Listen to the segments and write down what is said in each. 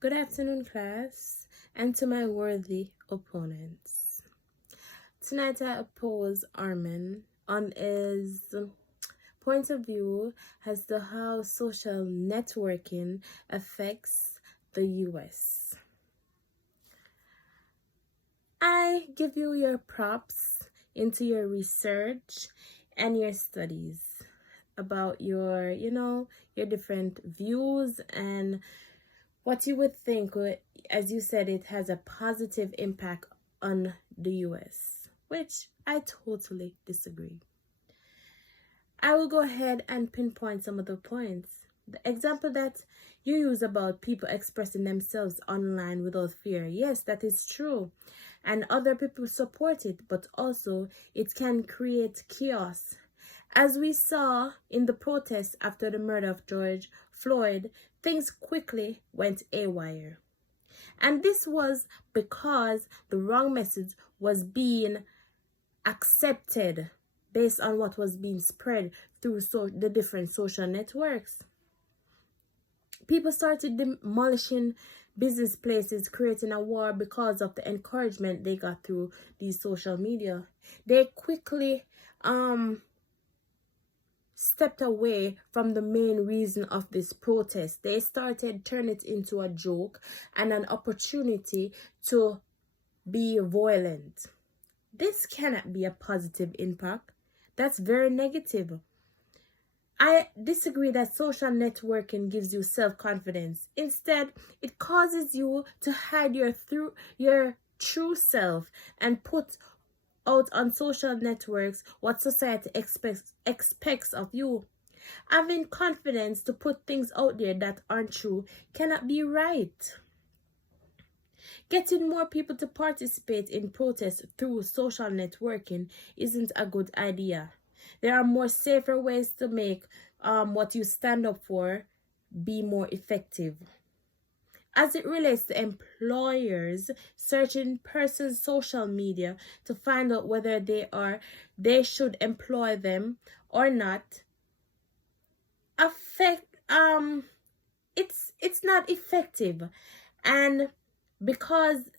Good afternoon, class, and to my worthy opponents. Tonight I oppose Armin on his point of view as to how social networking affects the US. I give you your props into your research and your studies about your different views and what you would think, as you said, it has a positive impact on the US, which I totally disagree. I will go ahead and pinpoint some of the points. The example that you use about people expressing themselves online without fear, yes, that is true. And other people support it, but also it can create chaos. As we saw in the protests after the murder of George Floyd, things quickly went haywire. And this was because the wrong message was being accepted based on what was being spread through the different social networks. People started demolishing business places, creating a war because of the encouragement they got through these social media. They quickly stepped away from the main reason of this protest. They started turning it into a joke and an opportunity to be violent. This cannot be a positive impact. That's very negative. I disagree that social networking gives you self-confidence. Instead, it causes you to hide your true self and put out on social networks what society expects of you. Having confidence to put things out there that aren't true cannot be right. Getting more people to participate in protests through social networking isn't a good idea. There are more safer ways to make what you stand up for be more effective. As it relates to employers searching persons' social media to find out whether they should employ them or not, it's not effective. And because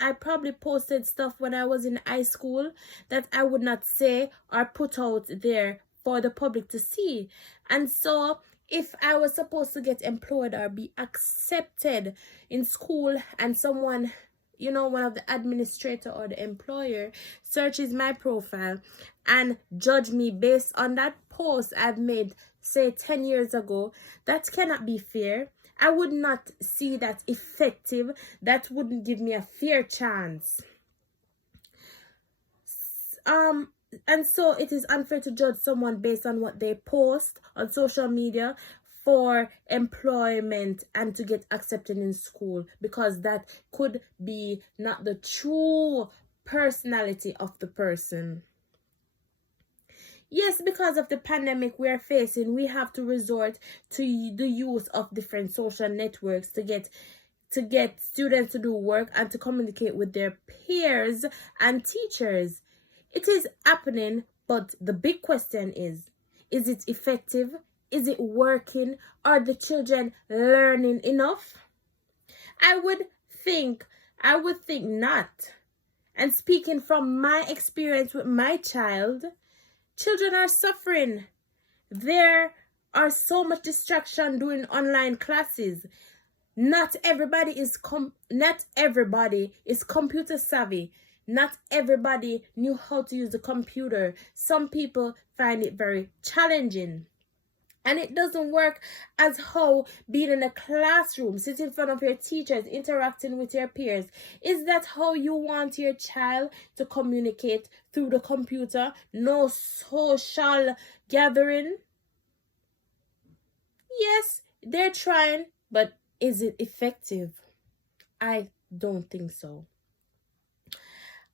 I probably posted stuff when I was in high school that I would not say or put out there for the public to see. And so if I was supposed to get employed or be accepted in school and someone, one of the administrator or the employer searches my profile and judge me based on that post I've made, say 10 years ago, that cannot be fair. I would not see that effective. That wouldn't give me a fair chance. And so it is unfair to judge someone based on what they post on social media for employment and to get accepted in school, because that could be not the true personality of the person. Yes, because of the pandemic we are facing, we have to resort to the use of different social networks to get students to do work and to communicate with their peers and teachers. It is happening, but the big question is it effective? Is it working? Are the children learning enough? I would think not. And speaking from my experience with my child, children are suffering. There are so much distraction doing online classes. Not everybody is computer savvy. Not everybody knew how to use the computer. Some people find it very challenging. And it doesn't work as how being in a classroom, sitting in front of your teachers, interacting with your peers. Is that how you want your child to communicate through the computer? No social gathering? Yes, they're trying, but is it effective? I don't think so.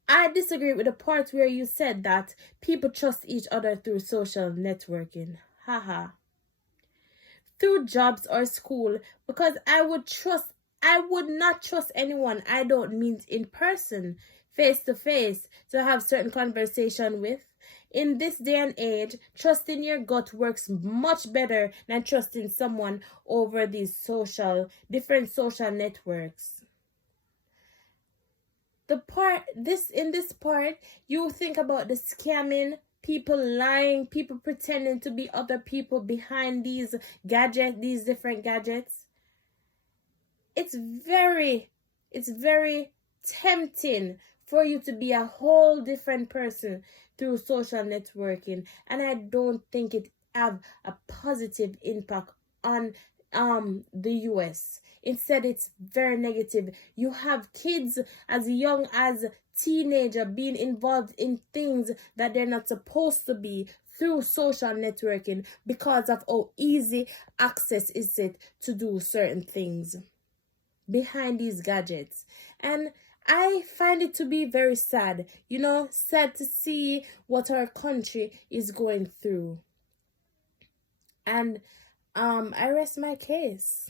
I disagree with the part where you said that people trust each other through social networking. Haha. Through jobs or school, because I would not trust anyone I don't meet in person, face to face, to have certain conversation with. in this day and age, trusting your gut works much better than trusting someone over these different social networks. In this part, you think about the scamming, people lying, people pretending to be other people behind these different gadgets. It's very tempting for you to be a whole different person through social networking, and I don't think it have a positive impact on the US. Instead, it's very negative. You have kids as young as teenager being involved in things that they're not supposed to be through social networking because of how easy access is it to do certain things behind these gadgets. And I find it to be very sad, sad to see what our country is going through. And I rest my case.